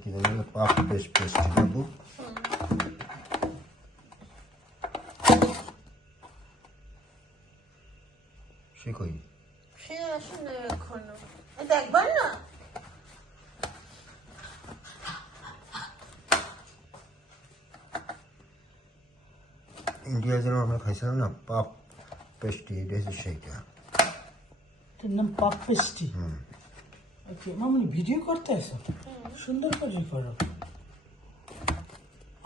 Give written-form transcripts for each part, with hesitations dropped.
কি জানি পাপ পেস্টি বাবু সে কই সে আসলে এখনো দেখবার না ইন্ডিয়া যেন আমরা খাইছিলাম না পাপ পেস্টি এটা হচ্ছে সেইটা এটার নাম পাপ পেস্টি। ওকে মামনি ভিডিও করতে আসো, সুন্দর করে করো।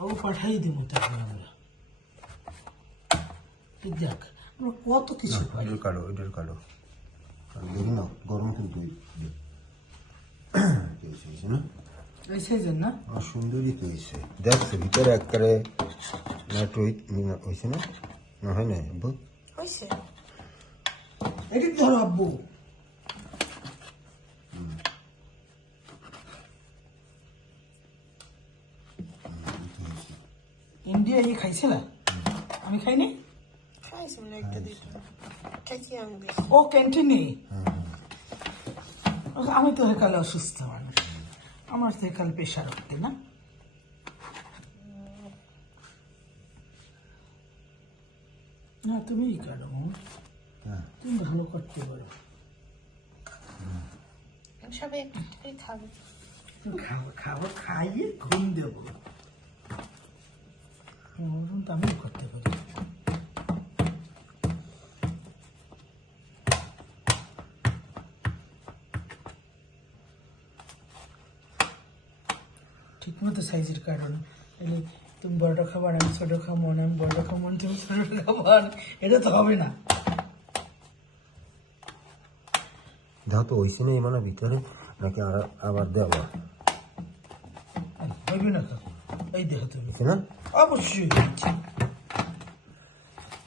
ও পাঠাই দিব তারপর আমরা এই দেখ আমরা কত কিছু পাই। এটার কালো দেখুন না গরম কিন্তু না এই সাইজের না আর সুন্দরই তো হয়েছে দেখছে ভিতরে একবারে নেট হয়েছে না না হয় না হয়েছে এদিক ধরো আব্বু। ইন্ডিয়া এই খাইছে না, আমি খাইনি। খাইছি না একটা দিতে খাইছি আমি বেশি ও ক্যান্টিনে আমি তো একালে অসুস্থ মানুষ, আমার তো একালে প্রেশার উঠতে না। না তুমি কাটো, তুমি ভালো করতে পারো। সবাই একটু খাবে খাবো খাবো খাইয়ে ঘুম দেবো, ওরকম তো আমিও করতে পারি। ঠিক মতো সাইজের কারণ এলে তুমি বড়টা খাবার আমি ছোট খাবো না, আমি বড়টা খাবো না তুমি ছোট খাবার, এটা তো হবে না। দাও তো হয়েছে না মানে ভিতরে নাকি আর আবার দেওয়া হবে না কাকু, এই দেখো তুমি হয়েছে না অবশ্যই হয়েছে।